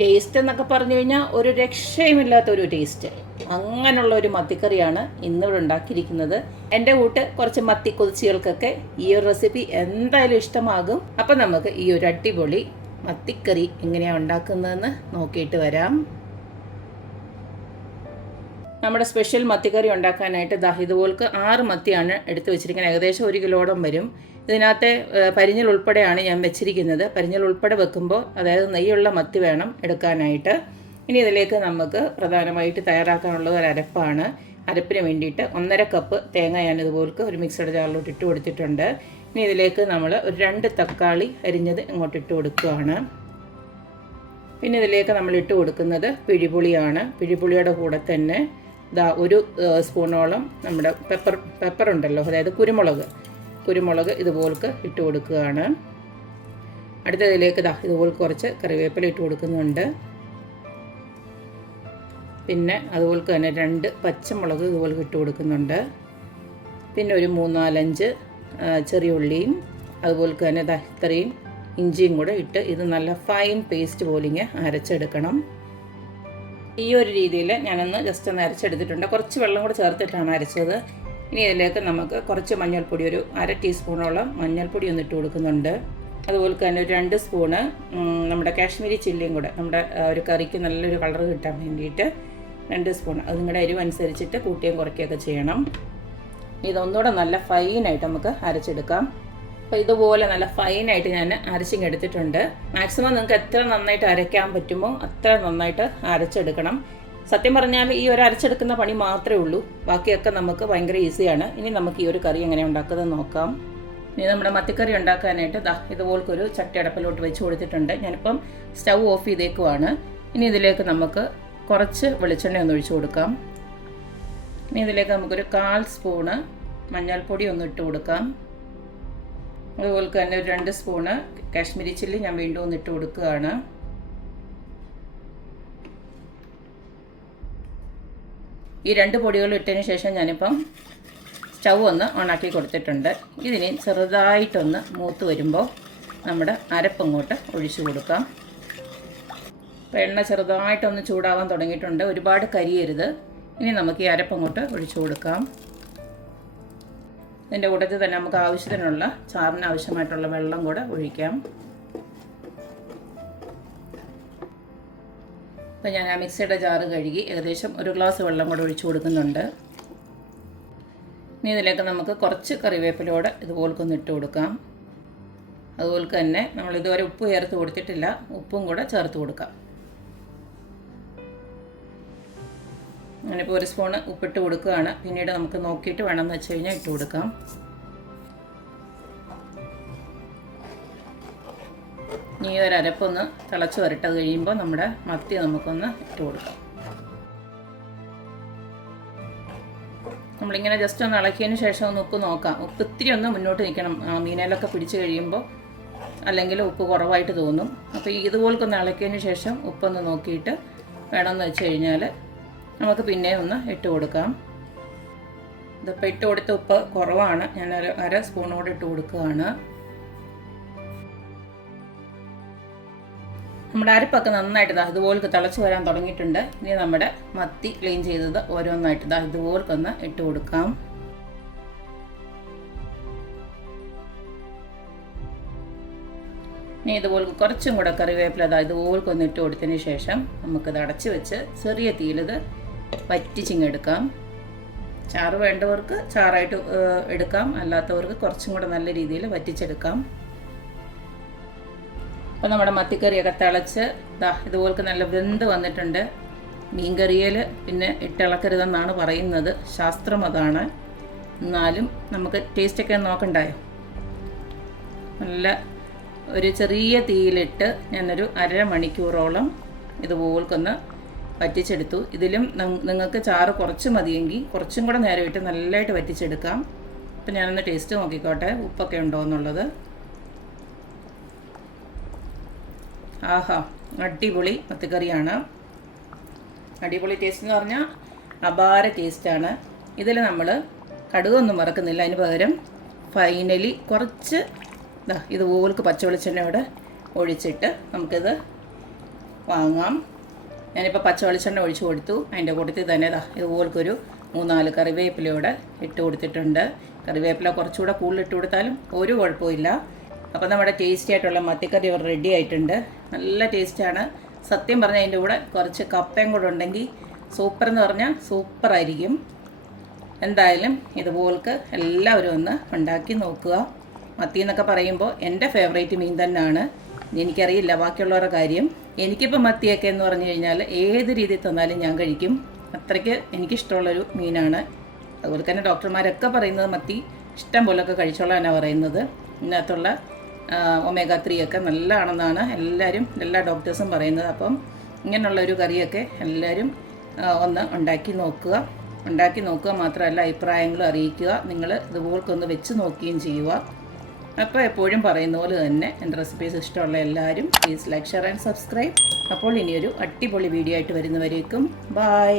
Taste എന്നൊക്കെ പറഞ്ഞു കഴിഞ്ഞാൽ ഒരു രക്ഷയുമില്ലാത്തൊരു ടേസ്റ്റ്. അങ്ങനെയുള്ള ഒരു മത്തിക്കറിയാണ് ഇന്നിവിടെ ഉണ്ടാക്കിയിരിക്കുന്നത്. എൻ്റെ കൂട്ട് കുറച്ച് മത്തി കൊതിച്ചുകൾക്കൊക്കെ ഈ ഒരു റെസിപ്പി എന്തായാലും ഇഷ്ടമാകും. അപ്പം നമുക്ക് ഈ ഒരു അടിപൊളി മത്തിക്കറി എങ്ങനെയാണ് ഉണ്ടാക്കുന്നതെന്ന് നോക്കിയിട്ട് വരാം. നമ്മുടെ സ്പെഷ്യൽ മത്തിക്കറി ഉണ്ടാക്കാനായിട്ട് ഇതുപോലക്ക് 6 മത്തിയാണ് എടുത്ത് വെച്ചിരിക്കുന്നത്. ഏകദേശം 1 കിലോയോളം വരും. ഇതിനകത്തെ പരിഞ്ഞൽ ഉൾപ്പെടെയാണ് ഞാൻ വെച്ചിരിക്കുന്നത്. പരിഞ്ഞൽ ഉൾപ്പെടെ വെക്കുമ്പോൾ അതായത് നെയ്യുള്ള മത്തി വേണം എടുക്കാനായിട്ട്. ഇനി ഇതിലേക്ക് നമുക്ക് പ്രധാനമായിട്ട് തയ്യാറാക്കാനുള്ളത് ഒരു അരപ്പാണ്. അരപ്പിന് വേണ്ടിയിട്ട് 1.5 കപ്പ് തേങ്ങ ഞാൻ ഇതുപോലക്ക് ഒരു മിക്സഡ് ജാറിലോട്ട് ഇട്ട് കൊടുത്തിട്ടുണ്ട്. ഇനി ഇതിലേക്ക് നമ്മൾ ഒരു 2 തക്കാളി അരിഞ്ഞത് ഇങ്ങോട്ട് ഇട്ട് കൊടുക്കുകയാണ്. പിന്നെ ഇതിലേക്ക് നമ്മൾ ഇട്ട് കൊടുക്കുന്നത് പിഴിപുളിയാണ്. പിഴിപുളിയുടെ കൂടെ തന്നെ ഒരു സ്പൂണോളം നമ്മുടെ പെപ്പർ ഉണ്ടല്ലോ, അതായത് കുരുമുളക് ഇതുപോലക്ക് ഇട്ട് കൊടുക്കുകയാണ്. അടുത്തതിലേക്ക് ഇതുപോലെ കുറച്ച് കറിവേപ്പില ഇട്ട് കൊടുക്കുന്നുണ്ട്. പിന്നെ അതുപോലെ തന്നെ 2 പച്ചമുളക് ഇതുപോലെ ഇട്ട് കൊടുക്കുന്നുണ്ട്. പിന്നെ ഒരു 3-4-5 ചെറിയ ഉള്ളിയും അതുപോലെ തന്നെ ഇത്രയും ഇഞ്ചിയും കൂടെ ഇട്ട് ഇത് നല്ല ഫൈൻ പേസ്റ്റ് പോലെ അരച്ചെടുക്കണം. ഈ ഒരു രീതിയിൽ ഞാനൊന്ന് ജസ്റ്റ് ഒന്ന് അരച്ചെടുത്തിട്ടുണ്ട്. കുറച്ച് വെള്ളം കൂടെ ചേർത്തിട്ടാണ് അരച്ചത്. ഇനി ഇതിലേക്ക് നമുക്ക് കുറച്ച് മഞ്ഞൾപ്പൊടി, ഒരു 1/2 ടീസ്പൂണോളം മഞ്ഞൾപ്പൊടി ഒന്ന് ഇട്ട് കൊടുക്കുന്നുണ്ട്. അതുപോലെ തന്നെ ഒരു 2 സ്പൂണ് നമ്മുടെ കാശ്മീരി ചില്ലിയും കൂടെ നമ്മുടെ ഒരു കറിക്ക് നല്ലൊരു കളർ കിട്ടാൻ വേണ്ടിയിട്ട് 2 സ്പൂൺ. അത് നിങ്ങളുടെ എരിവ് അനുസരിച്ചിട്ട് കൂട്ടുകയും കുറയ്ക്കുകയൊക്കെ ചെയ്യണം. ഇതൊന്നുകൂടെ നല്ല ഫൈനായിട്ട് നമുക്ക് അരച്ചെടുക്കാം. അപ്പോൾ ഇതുപോലെ നല്ല ഫൈനായിട്ട് ഞാൻ അരച്ചിങ്ങെടുത്തിട്ടുണ്ട്. മാക്സിമം നിങ്ങൾക്ക് എത്ര നന്നായിട്ട് അരയ്ക്കാൻ പറ്റുമോ അത്ര നന്നായിട്ട് അരച്ചെടുക്കണം. സത്യം പറഞ്ഞാൽ ഈ ഒരു അരച്ചെടുക്കുന്ന പണി മാത്രമേ ഉള്ളൂ, ബാക്കിയൊക്കെ നമുക്ക് ഭയങ്കര ഈസിയാണ്. ഇനി നമുക്ക് ഈ ഒരു കറി എങ്ങനെ ഉണ്ടാക്കുന്നത് നോക്കാം. ഇനി നമ്മുടെ മത്തിക്കറി ഉണ്ടാക്കാനായിട്ട് ഇതുപോലൊരു ചട്ടി അടപ്പിലോട്ട് വെച്ച് കൊടുത്തിട്ടുണ്ട്. ഞാനിപ്പം സ്റ്റൗ ഓഫ് ചെയ്തേക്കുവാണ്. ഇനി ഇതിലേക്ക് നമുക്ക് കുറച്ച് വെളിച്ചെണ്ണ ഒന്ന് ഒഴിച്ചു കൊടുക്കാം. ഇനി ഇതിലേക്ക് നമുക്കൊരു 1/4 സ്പൂണ് മഞ്ഞൾപ്പൊടി ഒന്ന് ഇട്ട് കൊടുക്കാം. അതുപോലെ തന്നെ ഒരു 2 സ്പൂണ് കാശ്മീരി ചില്ലി ഞാൻ വീണ്ടും ഒന്ന് ഇട്ട് കൊടുക്കുകയാണ്. ഈ 2 പൊടികൾ ഇട്ടതിന് ശേഷം ഞാനിപ്പം സ്റ്റൗ ഒന്ന് ഓണാക്കി കൊടുത്തിട്ടുണ്ട്. ഇതിന് ചെറുതായിട്ടൊന്ന് മൂത്ത് വരുമ്പോൾ നമ്മുടെ അരപ്പങ്ങോട്ട് ഒഴിച്ചു കൊടുക്കാം. അപ്പോൾ എണ്ണ ചെറുതായിട്ടൊന്ന് ചൂടാവാൻ തുടങ്ങിയിട്ടുണ്ട്, ഒരുപാട് കരിയരുത്. ഇനി നമുക്ക് ഈ അരപ്പങ്ങോട്ട് ഒഴിച്ചു കൊടുക്കാം. ഇതിൻ്റെ കൂട്ടത്തിൽ തന്നെ നമുക്ക് ആവശ്യത്തിനുള്ള ചാറിന് ആവശ്യമായിട്ടുള്ള വെള്ളം കൂടെ ഒഴിക്കാം. അപ്പോൾ ഞാൻ ആ മിക്സിയുടെ ജാറ് കഴുകി ഏകദേശം 1 ഗ്ലാസ് വെള്ളം കൂടെ ഒഴിച്ചു കൊടുക്കുന്നുണ്ട്. ഇനി ഇതിലേക്ക് നമുക്ക് കുറച്ച് കറിവേപ്പിലയോടെ ഇതുപോലൊന്ന് ഇട്ട് കൊടുക്കാം. അതുപോലെ തന്നെ നമ്മൾ ഇതുവരെ ഉപ്പ് ചേർത്ത് കൊടുത്തിട്ടില്ല, ഉപ്പും കൂടെ ചേർത്ത് കൊടുക്കാം. ഞാനിപ്പോൾ 1 സ്പൂണ് ഉപ്പിട്ട് കൊടുക്കുകയാണ്. പിന്നീട് നമുക്ക് നോക്കിയിട്ട് വേണമെന്ന് വെച്ച് കഴിഞ്ഞാൽ ഇട്ട് കൊടുക്കാം. ഈ ഒരു അരപ്പൊന്ന് തിളച്ച് വരട്ടത് കഴിയുമ്പോൾ നമ്മുടെ മത്തി നമുക്കൊന്ന് ഇട്ട് കൊടുക്കാം. നമ്മളിങ്ങനെ ജസ്റ്റ് ഒന്ന് ഇളക്കിയതിന് ശേഷം ഒന്ന് ഉപ്പ് നോക്കാം. ഉപ്പ് ഇത്തിരി ഒന്ന് മുന്നോട്ട് നിൽക്കണം, മീനയിലൊക്കെ പിടിച്ച് കഴിയുമ്പോൾ അല്ലെങ്കിൽ ഉപ്പ് കുറവായിട്ട് തോന്നും. അപ്പോൾ ഇതുപോലൊന്ന് ഇളക്കിയതിന് ശേഷം ഉപ്പൊന്ന് നോക്കിയിട്ട് വേണമെന്ന് വെച്ച് കഴിഞ്ഞാൽ നമുക്ക് പിന്നെ ഒന്ന് ഇട്ട് കൊടുക്കാം. ഇതിപ്പോൾ ഇട്ട് കൊടുത്ത ഉപ്പ് കുറവാണ്, ഞാനൊരു 1/2 സ്പൂണോടെ ഇട്ട് കൊടുക്കുകയാണ്. നമ്മുടെ അരപ്പൊക്കെ നന്നായിട്ട് ഇതുപോലെ തിളച്ച് വരാൻ തുടങ്ങിയിട്ടുണ്ട്. ഇനി നമ്മുടെ മത്തി ക്ലീൻ ചെയ്തത് ഓരോന്നായിട്ട് ഇതുപോലൊന്ന് ഇട്ട് കൊടുക്കാം. ഇനി ഇതുപോലെ കുറച്ചും കൂടെ കറിവേപ്പില ഇതുപോലൊന്ന് ഇട്ട് കൊടുത്തതിന് ശേഷം നമുക്കിത് അടച്ച് വെച്ച് ചെറിയ തീയിലിത് വറ്റിച്ചിങ്ങെടുക്കാം. ചാറ് വേണ്ടവർക്ക് ചാറായിട്ട് എടുക്കാം, അല്ലാത്തവർക്ക് കുറച്ചും കൂടെ നല്ല രീതിയിൽ വറ്റിച്ചെടുക്കാം. അപ്പോൾ നമ്മുടെ മത്തിക്കറിയൊക്കെ തിളച്ച് ഇതുപോലൊക്കെ നല്ല വെന്ത് വന്നിട്ടുണ്ട്. മീൻകറിയിൽ പിന്നെ ഇട്ടിളക്കരുതെന്നാണ് പറയുന്നത്, ശാസ്ത്രം അതാണ്. എന്നാലും നമുക്ക് ടേസ്റ്റൊക്കെ നോക്കണ്ടായോ. നല്ല ഒരു ചെറിയ തീയിലിട്ട് ഞാനൊരു 1/2 മണിക്കൂറോളം ഇതുപോലൊന്ന് വറ്റിച്ചെടുത്തു. ഇതിലും നിങ്ങൾക്ക് ചാറ് കുറച്ച് മതിയെങ്കിൽ കുറച്ചും കൂടെ നേരം ഇട്ട് നല്ലതായിട്ട് വറ്റിച്ചെടുക്കാം. അപ്പം ഞാനൊന്ന് ടേസ്റ്റ് നോക്കിക്കോട്ടെ ഉപ്പൊക്കെ ഉണ്ടോ എന്നുള്ളത്. ആഹാ, അടിപൊളി മത്തിക്കറിയാണ്. അടിപൊളി ടേസ്റ്റ് എന്ന് പറഞ്ഞാൽ അപാര ടേസ്റ്റാണ്. ഇതിൽ നമ്മൾ കടുകൊന്നും മറക്കുന്നില്ല, അതിന് പകരം ഫൈനലി കുറച്ച് ഇതുപോലൊക്കെ പച്ച വെളിച്ചെണ്ണയോടെ ഒഴിച്ചിട്ട് നമുക്കിത് വാങ്ങാം. ഞാനിപ്പോൾ പച്ച വെളിച്ചെണ്ണ ഒഴിച്ച് കൊടുത്തു. അതിൻ്റെ കൂട്ടത്തിൽ തന്നെ ഇതുപോലൊരു 3-4 കറിവേപ്പിലയോടെ ഇട്ട് കൊടുത്തിട്ടുണ്ട്. കറിവേപ്പില കുറച്ചുകൂടെ കൂടുതൽ ഇട്ട് കൊടുത്താലും ഒരു കുഴപ്പമില്ല. അപ്പോൾ നമ്മുടെ ടേസ്റ്റി ആയിട്ടുള്ള മത്തിക്കറി റെഡി ആയിട്ടുണ്ട്. നല്ല ടേസ്റ്റാണ്. സത്യം പറഞ്ഞാൽ അതിൻ്റെ കൂടെ കുറച്ച് കപ്പയും കൂടെ ഉണ്ടെങ്കിൽ സൂപ്പർ എന്ന് പറഞ്ഞാൽ സൂപ്പറായിരിക്കും. എന്തായാലും ഇതുപോലക്ക് എല്ലാവരും ഒന്ന് ഉണ്ടാക്കി നോക്കുക. മത്തി എന്നൊക്കെ പറയുമ്പോൾ എൻ്റെ ഫേവറേറ്റ് മീൻ തന്നെയാണ്. എനിക്കറിയില്ല ബാക്കിയുള്ളവരുടെ കാര്യം. എനിക്കിപ്പോൾ മത്തിയൊക്കെ എന്ന് പറഞ്ഞു കഴിഞ്ഞാൽ ഏത് രീതിയിൽ തന്നാലും ഞാൻ കഴിക്കും. അത്രയ്ക്ക് എനിക്കിഷ്ടമുള്ളൊരു മീനാണ്. അതുപോലെ തന്നെ ഡോക്ടർമാരൊക്കെ പറയുന്നത് മത്തി ഇഷ്ടം പോലെയൊക്കെ കഴിച്ചോളാനാണ് പറയുന്നത്. ഇതിനകത്തുള്ള omega-3 ഒക്കെ നല്ലതാണെന്നാണ് എല്ലാ ഡോക്ടേഴ്സും പറയുന്നത്. അപ്പം ഇങ്ങനെയുള്ളൊരു കറിയൊക്കെ എല്ലാവരും ഒന്ന് ഉണ്ടാക്കി നോക്കുക മാത്രമല്ല അഭിപ്രായങ്ങൾ അറിയിക്കുക. നിങ്ങൾ ഇതുപോലൊന്ന് വെച്ച് നോക്കുകയും ചെയ്യുക. അപ്പോൾ എപ്പോഴും പറയുന്ന പോലെ തന്നെ എൻ്റെ റെസിപ്പീസ് ഇഷ്ടമുള്ള എല്ലാവരും please like, share and subscribe. അപ്പോൾ ഇനിയൊരു അടിപൊളി വീഡിയോ ആയിട്ട് വരുന്നവരേക്കും ബൈ.